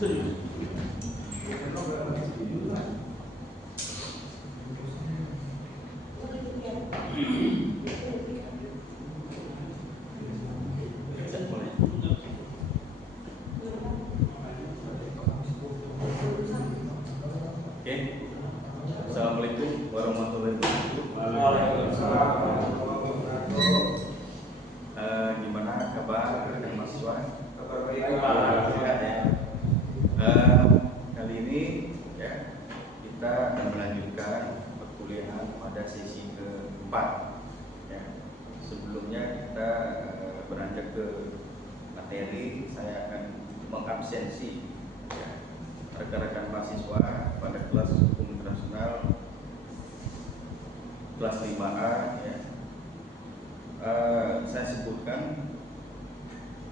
Assalamualaikum warahmatullahi wabarakatuh. Gimana kabar rekan mahasiswa? Kabar baik. Sehat ya. Kali ini ya kita akan melanjutkan perkuliahan pada sesi keempat. Ya. Sebelumnya kita beranjak ke materi, saya akan mengabsensi ya, rekan-rekan mahasiswa pada kelas hukum internasional kelas 5A ya. Saya sebutkan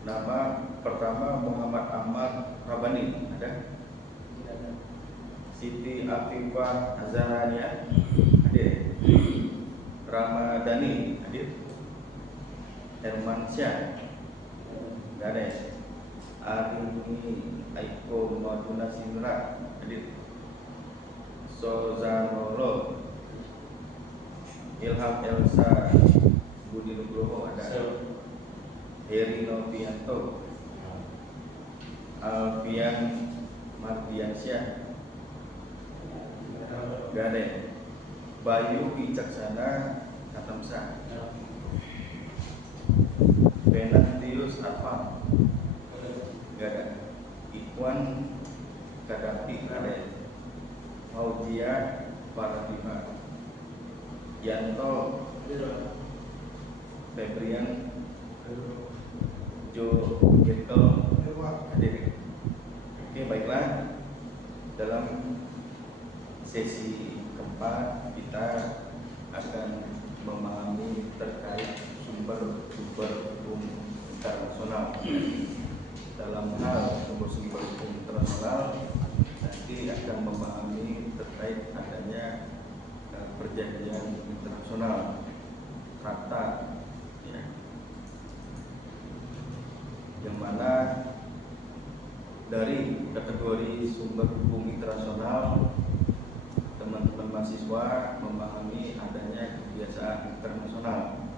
nama pertama Muhammad Ahmad Rabani, ada? Siti Afifah Azharania, hadir. Ramadhani, hadir. Herman Syah, nggak ada ya? Arini Aiko Maduna Sindra, hadir. Sozanolo, Ilham Elsa Budi Nugroho, ada. Heri Novianto, Alfian Mardiansyah, nggak ada ya? Bayu Wicaksana Katamsa, Benantius Arfan, nggak ada. Ikhwan Kadapi, nggak ada ya? Fauzia Faradima, Yanto Febrian, Jo Jekyll, hadir. Oke, baiklah. Dalam sesi keempat kita akan memahami terkait sumber-sumber hukum internasional. Dalam hal sumber-sumber hukum internasional nanti akan memahami terkait adanya perjanjian internasional, traktat, ya, yang mana dari kategori sumber hukum internasional teman-teman mahasiswa memahami adanya kebiasaan internasional.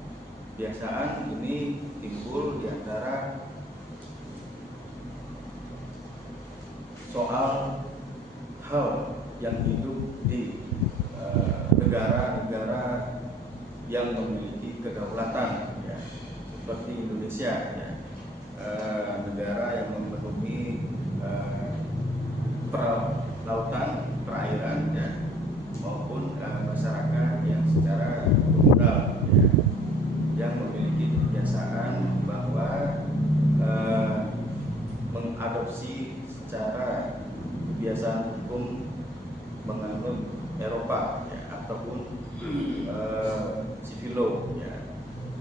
Kebiasaan ini timbul di antara soal hal yang hidup di negara-negara yang memiliki kedaulatan ya, seperti Indonesia ya, negara yang memenuhi perlautan, perairan ya, maupun masyarakat yang secara komunal ya, yang memiliki kebiasaan bahwa mengadopsi secara kebiasaan hukum menganut Eropa ya, ataupun civil law ya.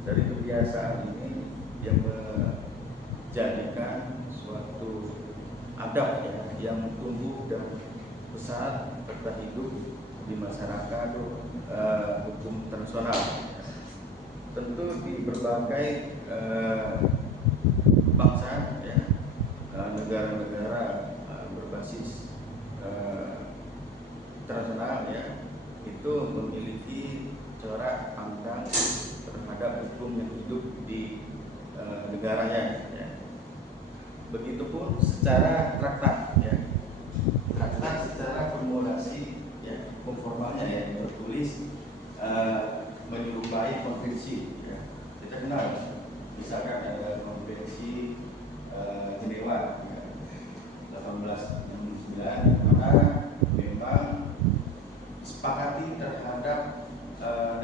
Dari kebiasaan ini yang menjadikan suatu adab ya, yang tumbuh dan besar serta hidup di masyarakat hukum internasional ya. Tentu di berbagai bangsa ya, negara-negara berbasis internasional ya, itu memiliki corak pandang terhadap hukum yang hidup di negaranya ya. Begitupun secara traktat ya. Traktat secara formulasi ya, hukum formalnya ya, tertulis menyerupai konvensi ya. Kita kenal misalkan ada konvensi Jenewa ya, 1869 maka memang sepakati terhadap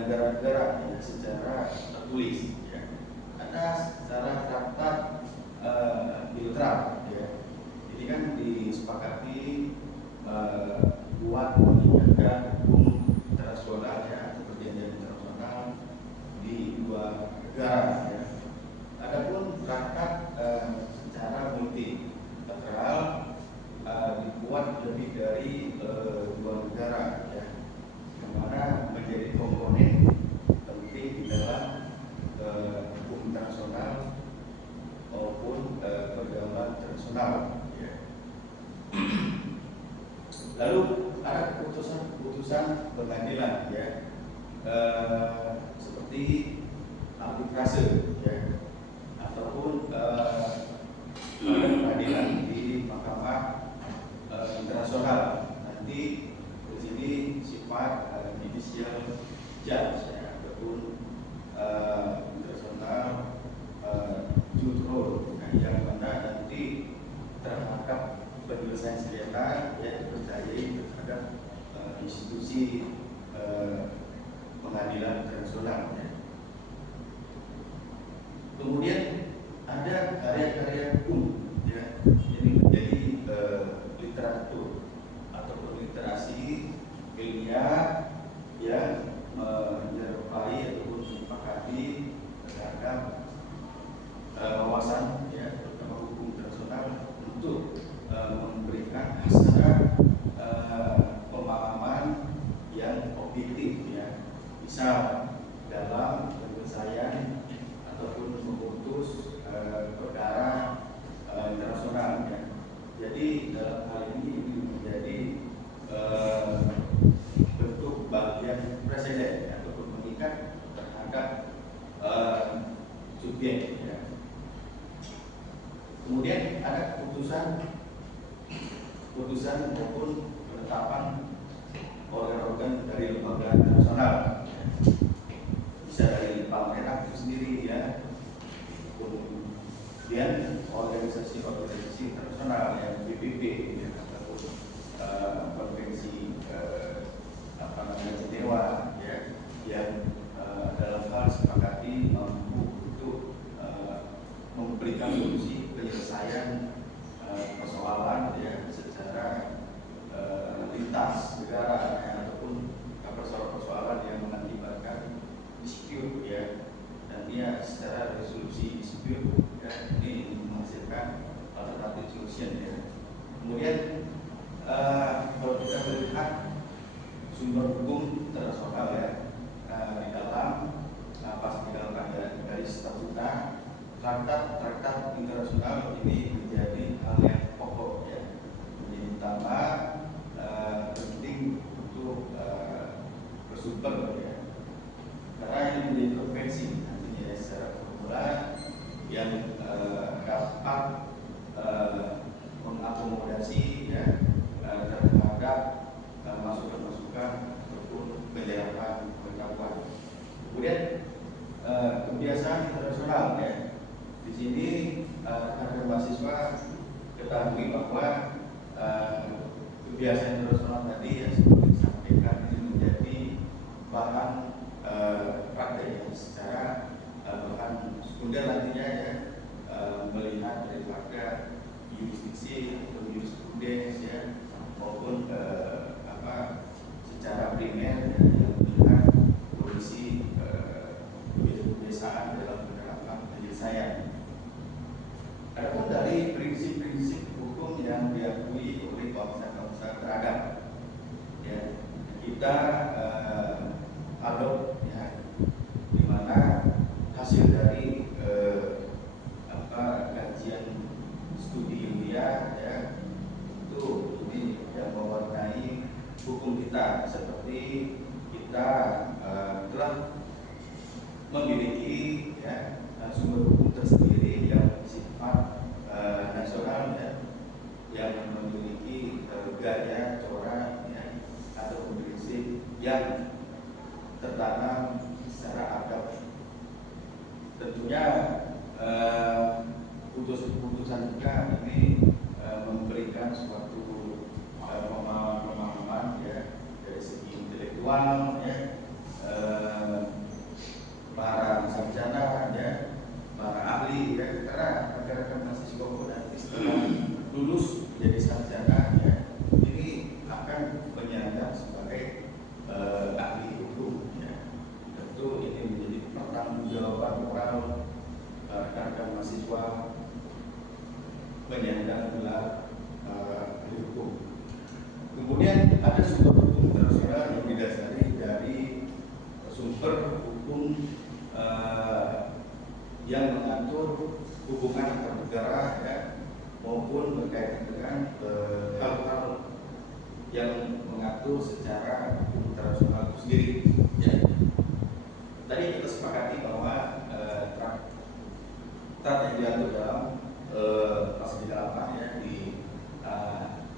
negara-negara ya, secara tertulis ya. Ada secara traktat bilateral ya. Ini kan disepakati buat meningkatkan hukum internasional ya, atau perjanjian internasional di dua negara ya. Adapun traktat secara multilateral dibuat lebih dari dua negara ya, yang mana menjadi komponen penting di dalam hukum internasional maupun pergaulan internasional ya. Lalu ada keputusan pengadilan ya, seperti arbitrase ya, ataupun pengadilan di mahkamah internasional. Nanti di sini sifat judicial judge ya, ataupun internasional judge role, yang mana nanti terhadap penyelesaian sengketa ya dipercayai terhadap institusi pengadilan internasional ya. Kemudian ada karya-karya hukum ya, ini menjadi literatur ataupun literasi ilmiah yang menyerupai ataupun menyepakati terhadap wawasan ya, terutama hukum internasional untuk memberikan hasanah pemahaman yang objektif ya, misal dalam penyelesaian ataupun memutus perkara internasional ya. Jadi dalam hal ini menjadi bentuk bagian presiden ya, ataupun mengikat terhadap subjek ya. Kemudian ada keputusan maupun penetapan organ-organ dari lembaga nasional ya. Bisa dari Palmerah itu sendiri ya, kemudian organisasi internasional yang PBB ya, ataupun konvensi Jenewa ya, yang dalam hal sepakati mampu untuk memberikan solusi penyelesaian persoalan ya secara lintas negara ya, ataupun persoalan yang mengakibatkan dispute ya, nantinya secara resolusi dispute ya, ini menghasilkan alternatif solution ya. Kemudian kalau kita melihat sumber hukum internasional ya, di dalam pas di dalam garis statuta traktat internasional ini menjadi hal yang pokok ya, menjadi utama penting untuk bersumber ya, karena ini menjadi konvensi nantinya secara formula yang dapat mengakomodasi ya terhadap masukan-masukan ataupun penjelasan pengetahuan. Kemudian kebiasaan internasional ya. Di sini ada mahasiswa ketahui bahwa kebiasaan internasional tadi yang seperti disampaikan ini menjadi bahan praktek secara bahan sekunder nantinya ya, melihat daripada jurisdiksi atau jurisprudens ya, maupun secara primer ya, yang melihat kondisi kebiasaan dalam penerapan penyelesaian. Adapun dari prinsip-prinsip hukum yang diakui oleh bangsa-bangsa beradab, ya, kita adopt ya, di mana hasil dari kajian studi ilmiah ya, itu ini yang mewarnai hukum kita, seperti kita telah memiliki ya sumber hukum tersendiri yang bersifat nasional ya, yang memiliki gaya corak ya, atau prinsip yang tertanam secara adab. Tentunya putusan kita ini memberikan suatu pemahaman ya dari segi intelektual ya, para sarjana ya, para ahli ya, karena rekan-rekan mahasiswa nanti setelah lulus menjadi sarjana ya, ini akan menyandang sebagai ahli hukum ya. Tentu ini menjadi pertanggungjawaban moral rekan-rekan mahasiswa menyandang gelar ahli hukum. Kemudian ada sumber hukum internasional yang didasari dari sumber hukum yang mengatur hubungan antar negara ya, maupun berkaitan dengan hal-hal yang mengatur secara hukum internasional itu sendiri. Ya. Tadi kita sepakati bahwa traktat yang diatur dalam pasal 8 ya di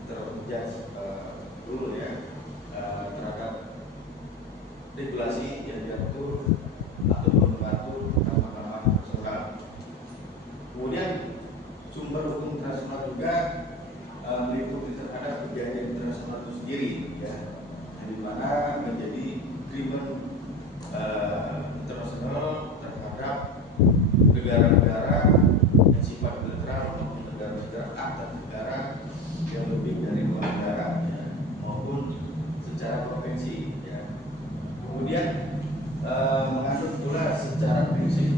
terjadi dulu ya terhadap regulasi yang diatur atau mengatur tentang mahkamah internasional. Kemudian sumber hukum internasional juga meliputi terhadap perjanjian internasional itu sendiri, ya, di mana menjadi agreement internasional terhadap negara-negara yang sifat bilateral maupun negara-negara antar negara yang lebih dari 2 negara, ya, maupun secara konvensi. Ya. Kemudian mengatur pula secara prinsip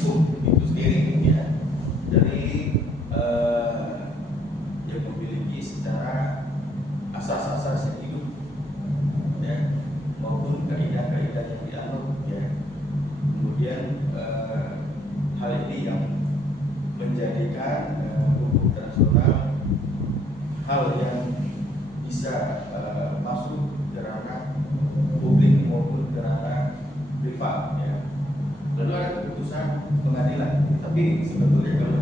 hukum itu sendiri, ya, dari yang memiliki secara asas-asas yang hidup, ya, maupun kaidah-kaidah yang dianut, ya. Kemudian hal ini yang menjadikan hukum internasional hal yang bisa masuk ke ranah publik maupun ke ranah privat, ya. Lalu ada keputusan pengadilan, tapi sebetulnya kalau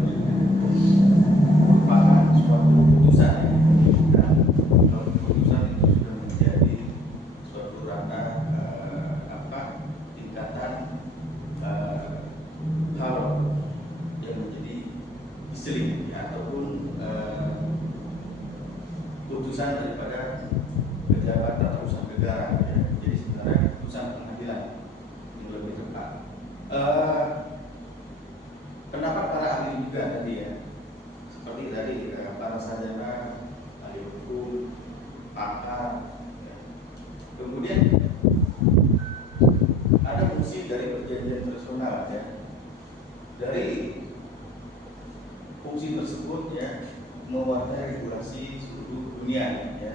merupakan suatu keputusan, dan kalau keputusan itu sudah menjadi suatu ranah tingkatan hal yang menjadi istilah, ya, ataupun putusan daripada pejabat tata usaha negara, ya. Jadi sebenarnya keputusan pengadilan yang lebih tepat. Pendapat para ahli juga tadi, ya, seperti tadi para sarjana, ahli hukum, pakar, ya. Kemudian ada fungsi dari perjanjian internasional, ya. Dari fungsi tersebut, ya, mewarnai regulasi seluruh dunia, ya.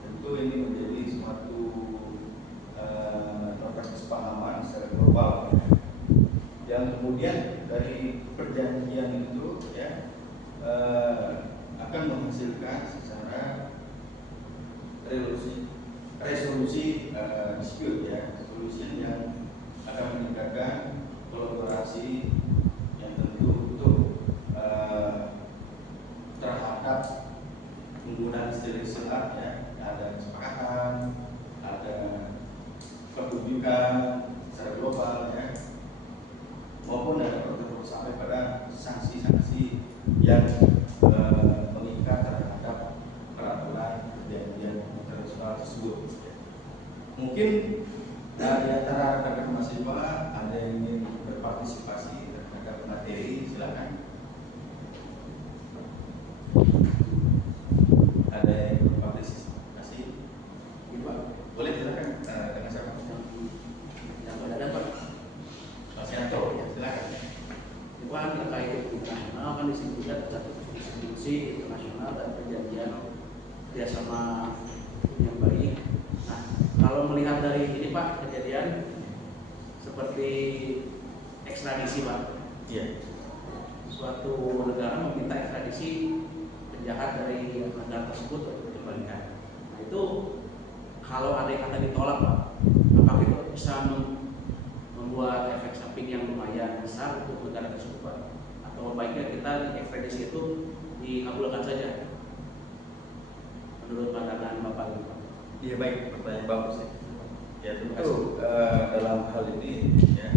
Tentu ini menjadi suatu nota kesepahaman secara global, ya. Yang kemudian dari perjanjian itu, ya, akan menghasilkan secara resolusi dispute, ya, resolusi yang akan meningkatkan kolaborasi yang tentu untuk terhadap penggunaan istilah-istilah, ya, ada kesepakatan, ada pertunjukan secara global, ya, maupun ada protokol sampai pada sanksi-sanksi yang mengikat terhadap peraturan perjanjian internasional tersebut. Mungkin di antara rekan-rekan mahasiswa ada yang ingin berpartisipasi terhadap materi, silakan. Ada yang berpartisipasi? Boleh, silakan. Dengan siapa? Yang berada Pak. Mas Yanto, ya, silakan. Itu kan terkait internasional, kan disebutkan satu institusi internasional dan perjanjian kerjasama yang baik. Nah, kalau melihat dari ini Pak, kejadian seperti ekstradisi Pak. Iya. Suatu negara meminta ekstradisi penjahat dari negara tersebut untuk dikembalikan. Nah, itu kalau ada yang kata ditolak Pak, apakah itu bisa membuat efek samping yang lumayan besar untuk negara tersebut Pak? Atau baiknya kita ekstradisi itu dikabulkan saja menurut pandangan Bapak ini Pak? Iya, baik, pertanyaan bagus, ya. Ya, tentu dalam hal ini, ya,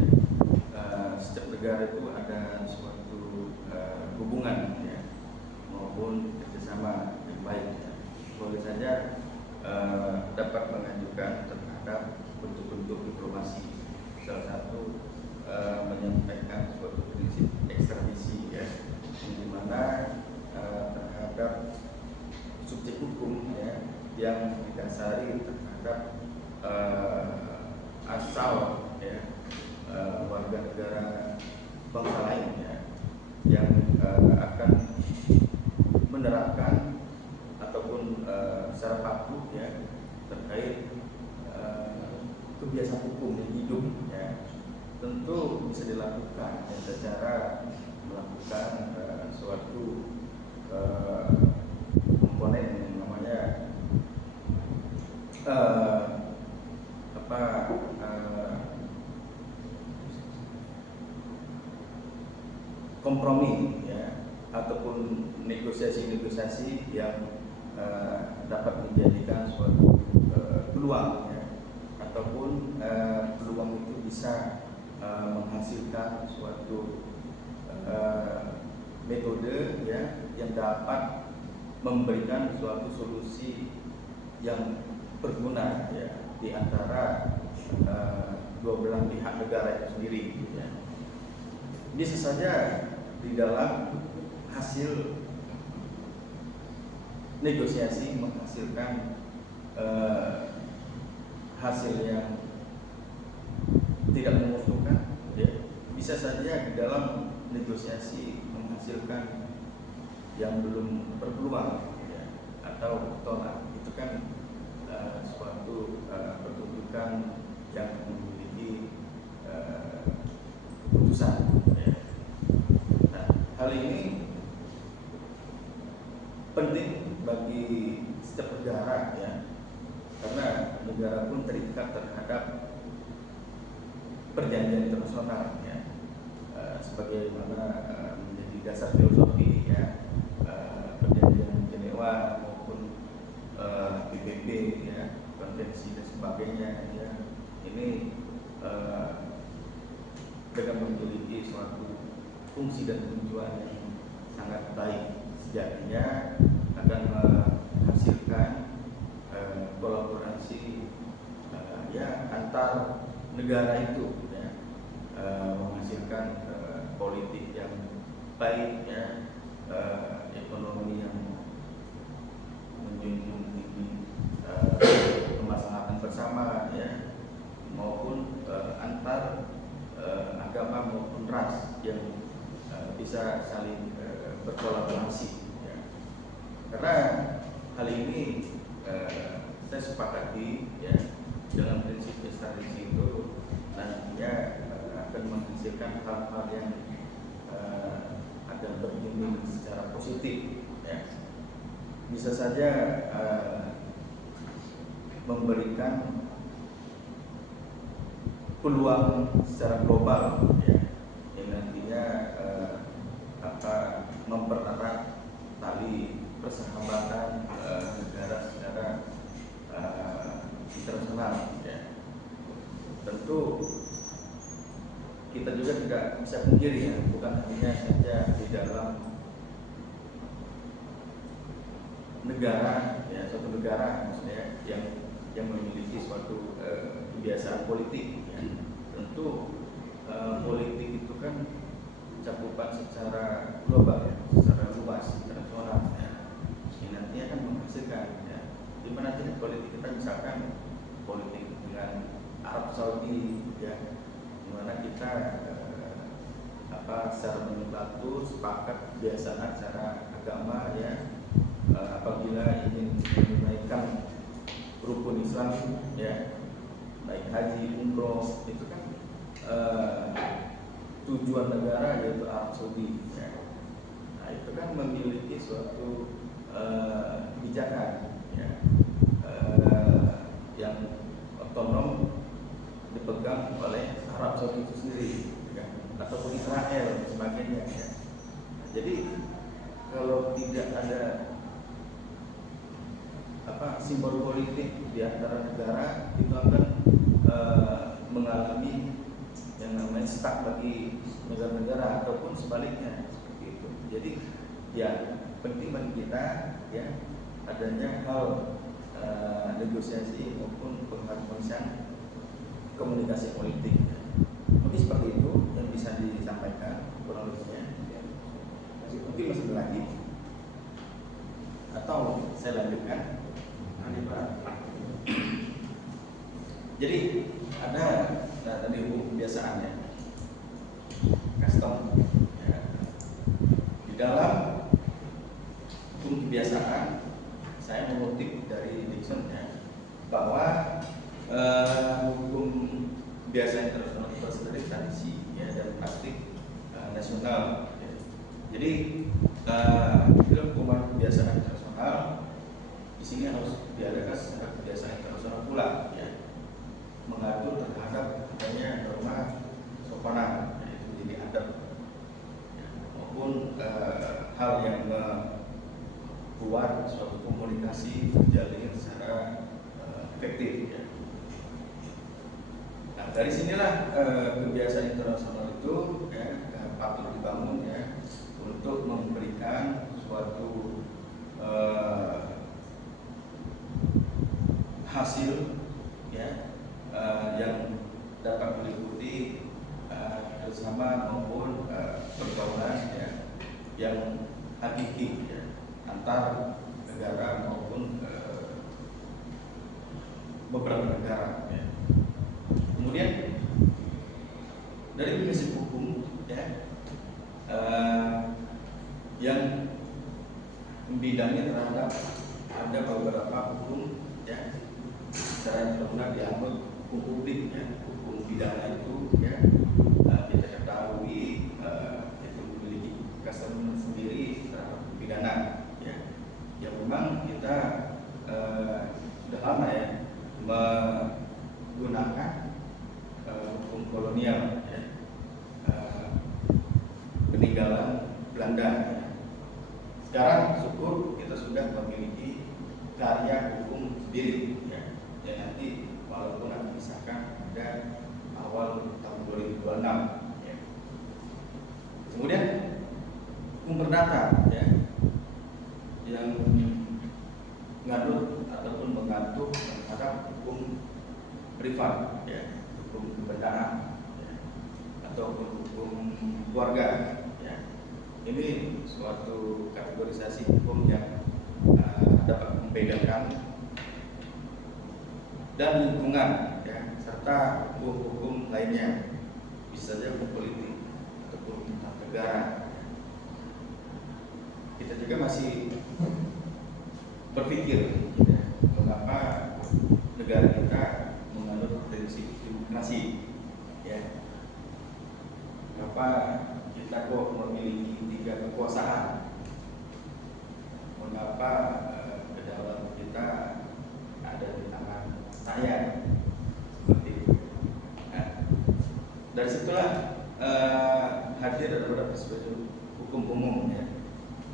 setiap negara itu ada suatu hubungan, ya, maupun kerjasama yang baik, ya. Boleh saja dapat mengajukan terhadap bentuk-bentuk diplomasi. Salah satu menyampaikan suatu prinsip ekstradisi, ya, di mana terhadap subjek hukum, ya, yang didasari terhadap asal, ya, warga negara bangsa lain, ya, yang akan menerapkan ataupun secara patuh, ya, terkait kebiasaan hukum yang hidup, ya, tentu bisa dilakukan, ya, secara melakukan suatu komponen yang ataupun negosiasi-negosiasi yang dapat menjadikan suatu peluang, ya, ataupun peluang itu bisa menghasilkan suatu metode, ya, yang dapat memberikan suatu solusi yang berguna, ya, di antara dua belah pihak negara itu sendiri, ya. Bisa saja di dalam hasil negosiasi menghasilkan hasil yang tidak menguntungkan, ya. Bisa saja di dalam negosiasi menghasilkan yang belum berpeluang, ya, atau tolak. Itu kan suatu pertunjukan yang memiliki keputusan, ya. Nah, hal ini penting bagi setiap negara, ya, karena negara pun terikat terhadap perjanjian internasional, ya, sebagaimana menjadi dasar filosofi, ya, perjanjian Jenewa maupun PBB, ya, konvensi dan sebagainya, ya. Ini dengan memiliki suatu fungsi dan tujuan yang sangat baik, sejatinya akan menghasilkan kolaborasi, ya, antar negara itu, ya, menghasilkan politik yang baik, ya, ekonomi yang menjunjung tinggi kemaslahatan bersama, ya, maupun antar agama maupun ras yang bisa saling berkolaborasi, ya. Karena hal ini saya sepakati, ya, dengan prinsip ekstradisi itu nantinya akan menghasilkan hal-hal yang akan berimbas secara positif, ya. Bisa saja memberikan peluang secara global, ya, yang nantinya akan mempererat tali persahabatan negara secara internasional, ya. Tentu kita juga tidak bisa pungkiri, ya, bukan hanya saja di dalam negara, ya, suatu negara maksudnya yang memiliki suatu kebiasaan politik, ya. Tentu politik itu kan cakupan secara global, ya, secara luas, internasional, ya. Ini nantinya akan menghasilkan, ya, di mana nanti politik kita misalkan politik dengan Arab Saudi, ya, di mana kita secara menyeluruh sepakat kebiasaan secara agama, ya, apabila ingin menunaikan rukun Islam, ya, baik haji, umroh, itu kan tujuan negara yaitu Arab Saudi, ya. Nah, itu kan memiliki suatu kebijakan, ya, yang otonom dipegang oleh Arab Saudi itu sendiri, ya, ataupun Israel dan sebagainya, ya. Jadi kalau tidak ada simbol politik di antara negara, itu akan mengalami yang namanya stuck bagi negara-negara ataupun sebaliknya, seperti itu. Jadi, ya, penting bagi kita, ya, adanya hal negosiasi maupun pengharmonisan komunikasi politik. Mungkin seperti itu yang bisa disampaikan kurang lebihnya. Mungkin masih lagi atau saya lanjutkan. Jadi ada tadi hukum kebiasaan, ya, custom, ya. Di dalam hukum kebiasaan saya mengutip dari Nixon, ya, bahwa hukum kebiasaan internasional itu sendiri tradisi, ya, dan praktik nasional, ya. Jadi dalam hukum kebiasaan internasional di sini harus diadakan secara kebiasaan internasional pula, ya, mengatur terhadap adanya norma sopanan, ya, itu menjadi adab, ya, maupun hal yang membuat suatu komunikasi terjalin secara efektif ya. Nah, dari sinilah kebiasaan internasional itu ya, patut dibangun ya untuk memberikan suatu hasil ya yang dapat meliputi bersama maupun pergaulan ya, yang hakiki ya, antar negara maupun beberapa negara ya. Kemudian dari prinsip hukum ya, yang membidangi terhadap ada beberapa hukum ya, secara internasional dianggap hukum publik ya, hukum pidana itu ya, kita ketahui itu memiliki kesan sendiri terhadap pidana ya, yang memang kita sudah lama ya menggunakan hukum kolonial ya, peninggalan Belanda ya. Sekarang syukur kita sudah memiliki karya hukum sendiri ya, yang nanti walaupun akan disahkan pada awal tahun 2026 ya. Kemudian hukum perdata ya, yang menganut ataupun mengatur terhadap hukum privat ya, hukum kebendaraan ya, ataupun hukum keluarga ya. Ini suatu kategorisasi hukum yang dapat membedakan dan lingkungan ya, serta hukum-hukum lainnya, bisa saja hukum politik ataupun tentang negara. Kita juga masih berpikir ya, mengapa negara kita menganut prinsip demokrasi ya, mengapa kita kok memiliki 3 kekuasaan, mengapa kedaulatan kita ada di tangan saya seperti itu. Nah, dari situlah hadir beberapa perspektif hukum umum ya.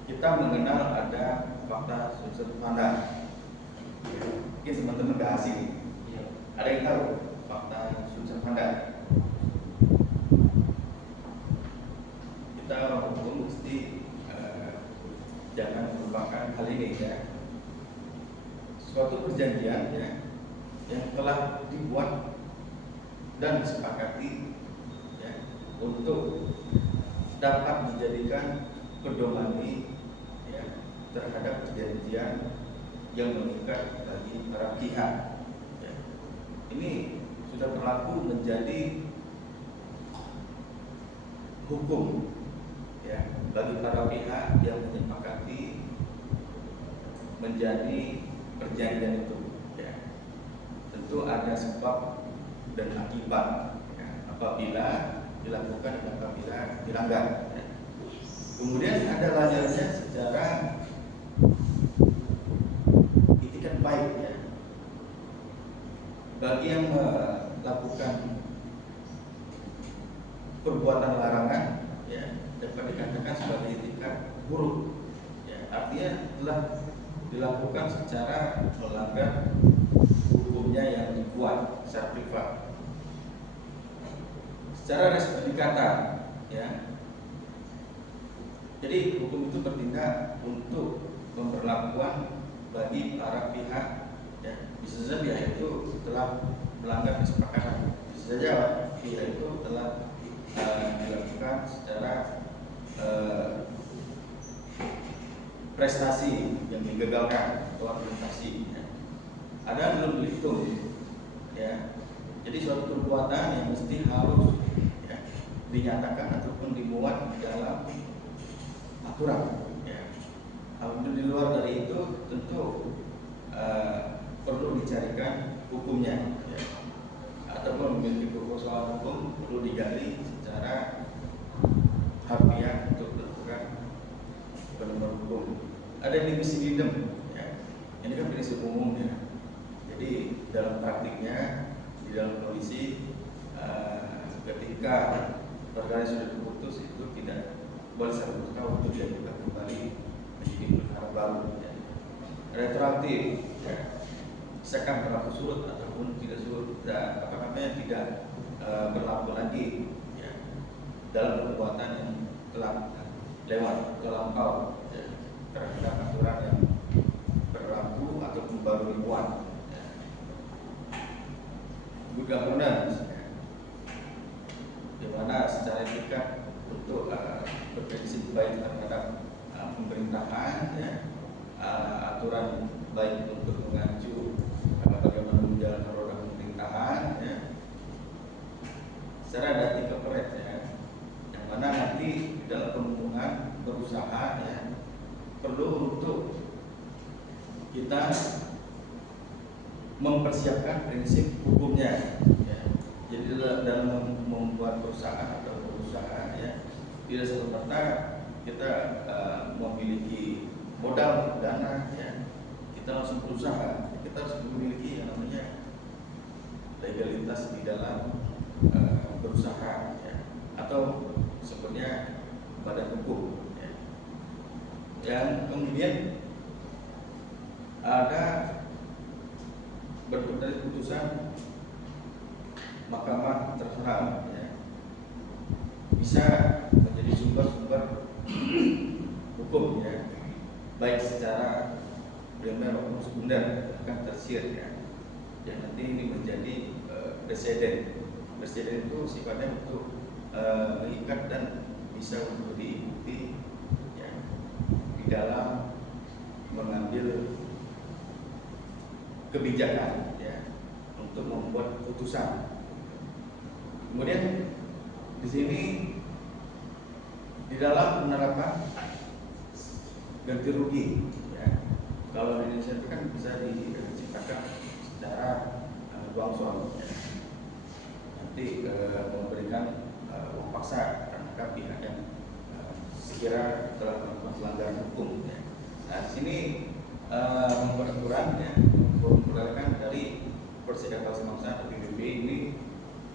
Kita mengenal ada fakta sumber fanda. Mungkin teman-teman udah asing. Ada yang tahu fakta sumber fanda? Kita orang hukum mesti jangan melupakan hal ini ya. Suatu perjanjian ya, yang telah dibuat dan disepakati ya, untuk dapat dijadikan pedoman ya, terhadap perjanjian yang mengikat bagi para pihak ya. Ini sudah berlaku menjadi hukum ya, bagi para pihak yang menyepakati menjadi perjanjian itu ya. Tentu ada sebab dan akibat ya, apabila dilakukan dan apabila dilanggar ya. Kemudian ada lanjutnya secara itikat baik ya, bagi yang melakukan perbuatan larangan ya, dapat dikatakan sebagai itikat buruk ya, artinya telah dilakukan secara melanggar hukumnya yang dibuat secara privat. Secara resmi dikata ya, jadi hukum itu bertindak untuk pemberlakuan bagi para pihak ya. Bisa saja pihak itu telah melanggar kesepakatan, bisa saja pihak itu telah dilakukan secara prestasi yang digagalkan atau argumentasi ya. Ada yang belum dihitung ya. Jadi suatu perbuatan yang mesti harus ya, dinyatakan ataupun dimuat di dalam aturan ya. Apabila di luar dari itu tentu perlu dicarikan hukumnya ya. Ataupun memiliki persoalan hukum perlu digali secara harfiah untuk melakukan penemuan hukum. Ada divisi idem ya. Ini kan prinsip umum ya. Jadi dalam praktiknya di dalam polisi ketika perkara sudah diputus itu tidak boleh serta-merta untuk diajukan kembali retroaktif, ya. Misalkan berlaku surut ataupun tidak surut, tidak berlaku lagi, ya, dalam perbuatan yang telah lewat terlampau, ya, terhadap aturan yang berlaku ataupun baru dibuat, ya. Good governance, ya, di mana secara etika untuk berprinsip baik terhadap pemerintahan, ya, aturan baik untuk mengacu bagaimana menjalankan roda pemerintahan, ya, secara ada 3 peret, ya, yang mana nanti di dalam pembunuhan berusaha, ya, perlu untuk kita mempersiapkan prinsip hukumnya, ya. Jadi dalam membuat perusahaan atau berusaha, ya, tidak serta-merta kita memiliki modal dana, ya, kita langsung berusaha. Kita harus memiliki yang namanya legalitas di dalam berusaha, ya, atau sebenarnya badan hukum, ya. Yang kemudian ada bentuk dari putusan Mahkamah Internasional, ya, bisa menjadi sumber-sumber hukum, ya, baik secara primer maupun sekunder, bahkan tersier, ya, yang nanti ini menjadi presiden. Presiden itu sifatnya untuk mengikat dan bisa untuk diikuti, ya, di dalam mengambil kebijakan, ya, untuk membuat putusan. Kemudian di sini di dalam penerapan ganti rugi, ya, kalau di Indonesia itu kan bisa diciptakan secara langsung, ya. Nanti memberikan uang paksa terhadap pihak yang sekira telah melakukan pelanggaran hukum, ya. Nah, sini peraturan, ya, memperolehkan dari Perserikatan Bangsa atau PBB ini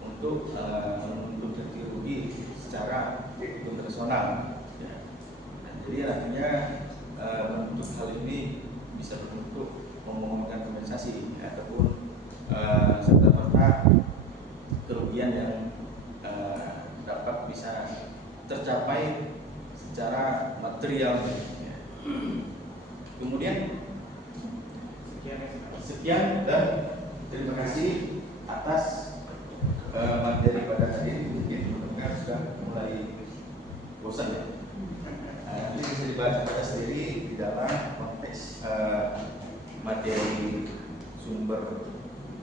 untuk ganti rugi secara internasional, ya. Nah, jadi artinya untuk hal ini bisa berbentuk memohonkan kompensasi, ya, ataupun serta-merta kerugian yang dapat bisa tercapai secara material, ya. Kemudian sekian dan terima kasih atas materi pada tadi. Mungkin pendengar sudah mulai bosan, ya. Nanti bisa dibaca sendiri di dalam konteks materi sumber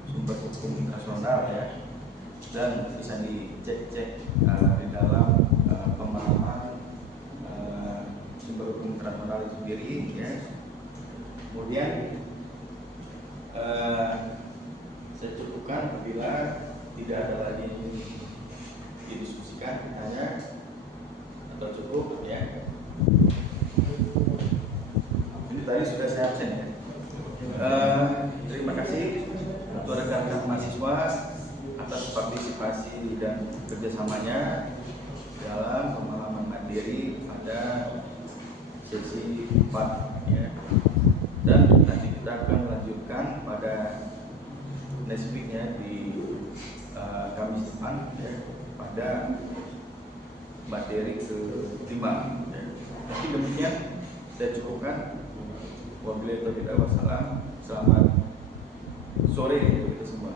hukum internasional, ya, dan bisa dicek-cek di dalam pemahaman sumber hukum internasional itu sendiri, ya. Kemudian saya cukupkan bila tidak ada lagi yang didiskusikan, hanya atau cukup, ya. Ini tadi sudah saya absen, ya. Terima kasih untuk rekan-rekan mahasiswa atas partisipasi dan kerjasamanya dalam pemahaman materi pada sesi 4, ya. Dan nanti kita akan melanjutkan pada next week-nya di Kamis depan, ya, pada materi ke-5, ya. Tapi demikian saya cukupkan. Wabillahi taufiq wal hidayah. Selamat sore untuk kita semua.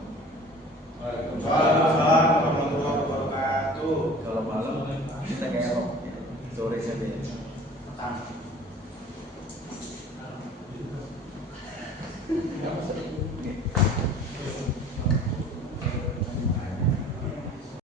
Waalaikumsalam warahmatullahi wabarakatuh. Kalau malam kita ngelok, ya. Sore saja.